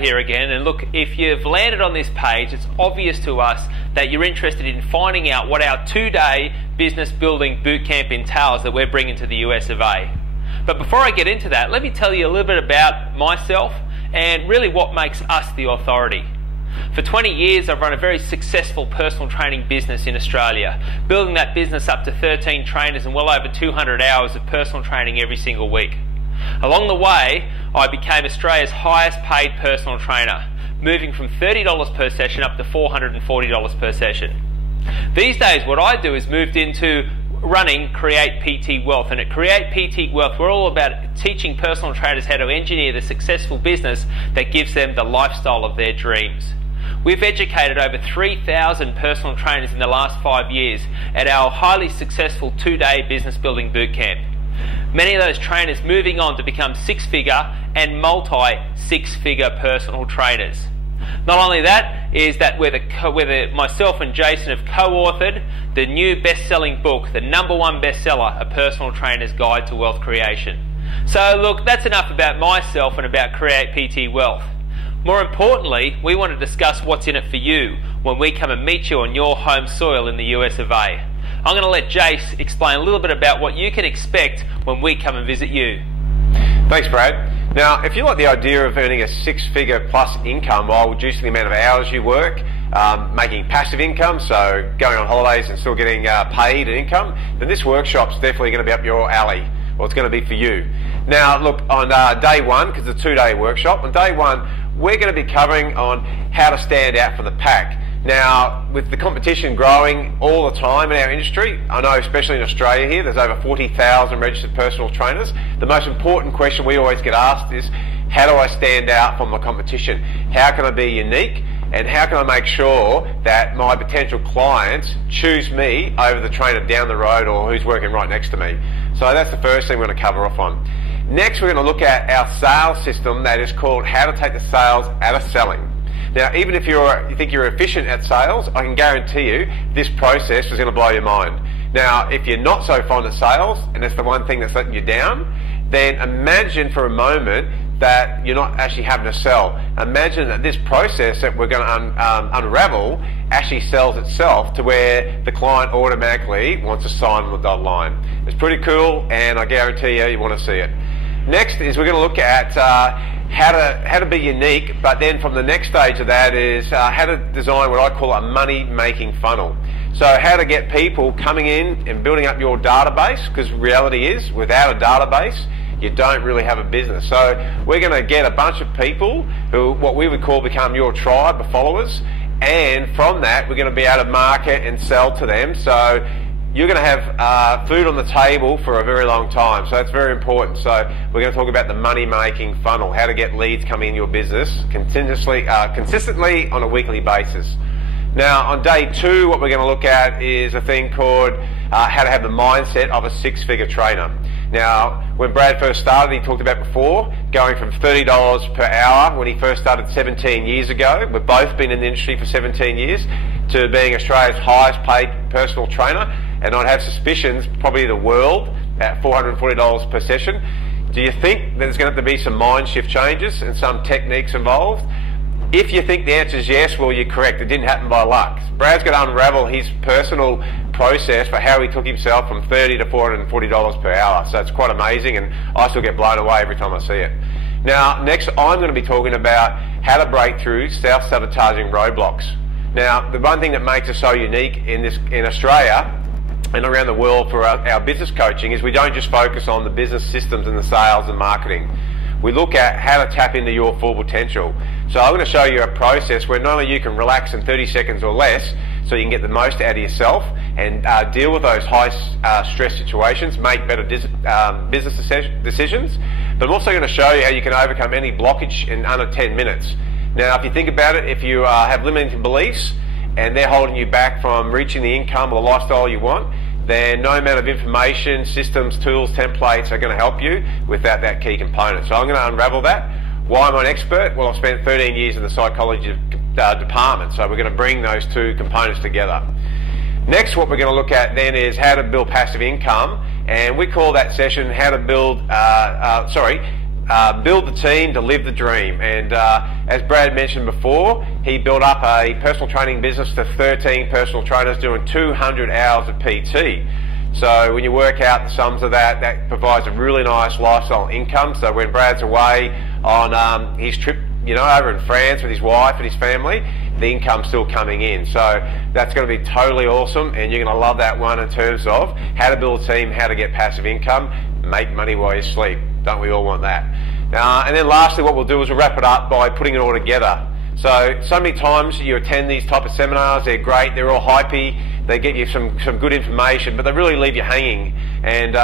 Brad here again, and look, if you've landed on this page, it's obvious to us that you're interested in finding out what our 2-day business building bootcamp entails that we're bringing to the US of A. But before I get into that, let me tell you a little bit about myself and really what makes us the authority. For 20 years, I've run a very successful personal training business in Australia, building that business up to 13 trainers and well over 200 hours of personal training every single week. Along the way, I became Australia's highest paid personal trainer, moving from $30 per session up to $440 per session. These days, what I do is moved into running Create PT Wealth, and at Create PT Wealth, we're all about teaching personal trainers how to engineer the successful business that gives them the lifestyle of their dreams. We've educated over 3,000 personal trainers in the last 5 years at our highly successful 2-day business building bootcamp. Many of those trainers moving on to become 6-figure and multi-6-figure personal trainers. Not only that, is that myself and Jason have co-authored the new best-selling book, the #1 bestseller, A Personal Trainer's Guide to Wealth Creation. So look, that's enough about myself and about Create PT Wealth. More importantly, we want to discuss what's in it for you when we come and meet you on your home soil in the US of A. I'm going to let Jace explain a little bit about what you can expect when we come and visit you. Thanks, Brad. Now, if you like the idea of earning a 6-figure plus income while reducing the amount of hours you work, making passive income, so going on holidays and still getting paid income, then this workshop's definitely going to be up your alley, or it's going to be for you. Now, look, on day one, because it's a 2-day workshop, on day one, we're going to be covering on how to stand out from the pack. Now, with the competition growing all the time in our industry, I know especially in Australia here, there's over 40,000 registered personal trainers. The most important question we always get asked is, how do I stand out from my competition? How can I be unique? And how can I make sure that my potential clients choose me over the trainer down the road or who's working right next to me? So that's the first thing we're going to cover off on. Next, we're going to look at our sales system that is called How to Take the Sales Out of Selling. Now, even if you think you're efficient at sales, I can guarantee you this process is going to blow your mind. Now, if you're not so fond of sales, and that's the one thing that's letting you down, then imagine for a moment that you're not actually having to sell. Imagine that this process that we're going to unravel actually sells itself to where the client automatically wants to sign on the dotted line. It's pretty cool, and I guarantee you want to see it. Next is we're going to look at how to be unique, but then from the next stage of that is how to design what I call a money-making funnel. So how to get people coming in and building up your database, because reality is, without a database, you don't really have a business. So we're going to get a bunch of people who, what we would call, become your tribe of followers, and from that we're going to be able to market and sell to them. So you're going to have food on the table for a very long time. So that's very important. So we're going to talk about the money-making funnel, how to get leads coming in your business consistently on a weekly basis. Now, on day two, what we're going to look at is a thing called how to have the mindset of a 6-figure trainer. Now, when Brad first started, he talked about before, going from $30 per hour when he first started 17 years ago. We've both been in the industry for 17 years, to being Australia's highest paid personal trainer. And I'd have suspicions, probably the world, at $440 per session. Do you think that there's going to have to be some mind shift changes and some techniques involved? If you think the answer is yes, well, you're correct. It didn't happen by luck. Brad's going to unravel his personal process for how he took himself from $30 to $440 per hour. So it's quite amazing, and I still get blown away every time I see it. Now, next I'm going to be talking about how to break through self-sabotaging roadblocks. Now, the one thing that makes us so unique in Australia and around the world for our business coaching is we don't just focus on the business systems and the sales and marketing. We look at how to tap into your full potential. So I'm going to show you a process where not only you can relax in 30 seconds or less so you can get the most out of yourself and deal with those high stress situations, make better business decisions, but I'm also going to show you how you can overcome any blockage in under 10 minutes. Now, if you think about it, if you have limiting beliefs and they're holding you back from reaching the income or the lifestyle you want, then no amount of information, systems, tools, templates are going to help you without that key component. So I'm going to unravel that. Why am I an expert? Well, I've spent 13 years in the psychology department, so we're going to bring those two components together. Next, what we're going to look at then is how to build passive income, and we call that session how to build, build the team to live the dream. And as Brad mentioned before, he built up a personal training business to 13 personal trainers doing 200 hours of PT. So when you work out the sums of that, that provides a really nice lifestyle income. So when Brad's away on his trip, over in France with his wife and his family, the income's still coming in. So that's going to be totally awesome, and you're going to love that one in terms of how to build a team, how to get passive income, make money while you sleep. Don't we all want that? And then lastly, what we'll do is we'll wrap it up by putting it all together. So many times you attend these type of seminars, they're great, they're all hypey, they get you some good information, but they really leave you hanging. And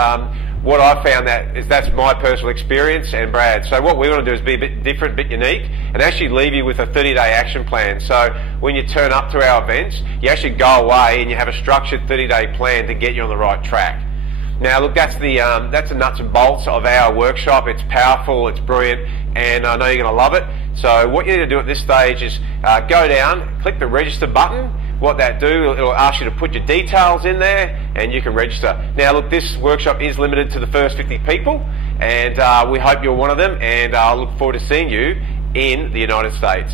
what I've found that's my personal experience and Brad. So what we want to do is be a bit different, a bit unique, and actually leave you with a 30-day action plan. So when you turn up to our events, you actually go away and you have a structured 30-day plan to get you on the right track. Now look, that's the nuts and bolts of our workshop. It's powerful, it's brilliant, and I know you're going to love it. So what you need to do at this stage is go down, click the register button. What that do, it'll ask you to put your details in there and you can register. Now look, this workshop is limited to the first 50 people, and we hope you're one of them, and I look forward to seeing you in the United States.